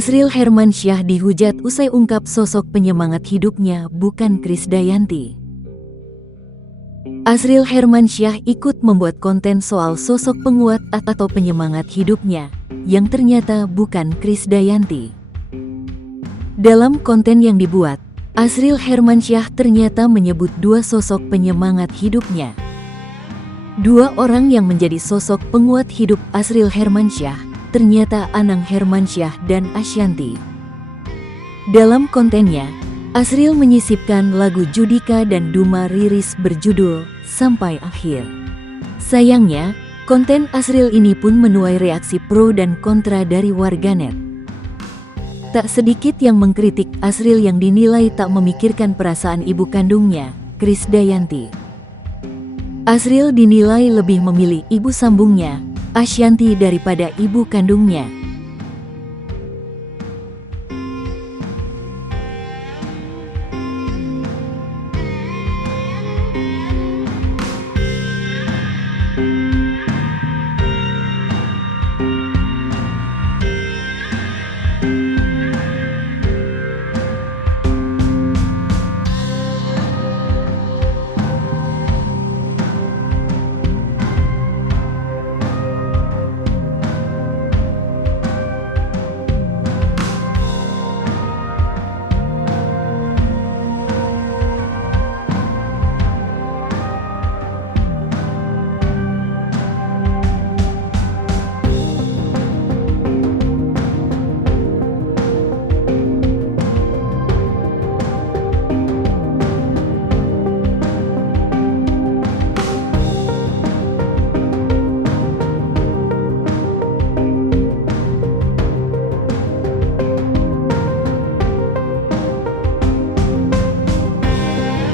Asriel Hermansyah dihujat usai ungkap sosok penyemangat hidupnya bukan Krisdayanti. Asriel Hermansyah ikut membuat konten soal sosok penguat atau penyemangat hidupnya, yang ternyata bukan Krisdayanti. Dalam konten yang dibuat, Asriel Hermansyah ternyata menyebut dua sosok penyemangat hidupnya. Dua orang yang menjadi sosok penguat hidup Asriel Hermansyah ternyata Anang Hermansyah dan Ashanty. Dalam kontennya, Asriel menyisipkan lagu Judika dan Duma Riris berjudul Sampai Akhir. Sayangnya, konten Asriel ini pun menuai reaksi pro dan kontra dari warganet. Tak sedikit yang mengkritik Asriel yang dinilai tak memikirkan perasaan ibu kandungnya, Krisdayanti. Asriel dinilai lebih memilih ibu sambungnya, Ashanty, daripada ibu kandungnya.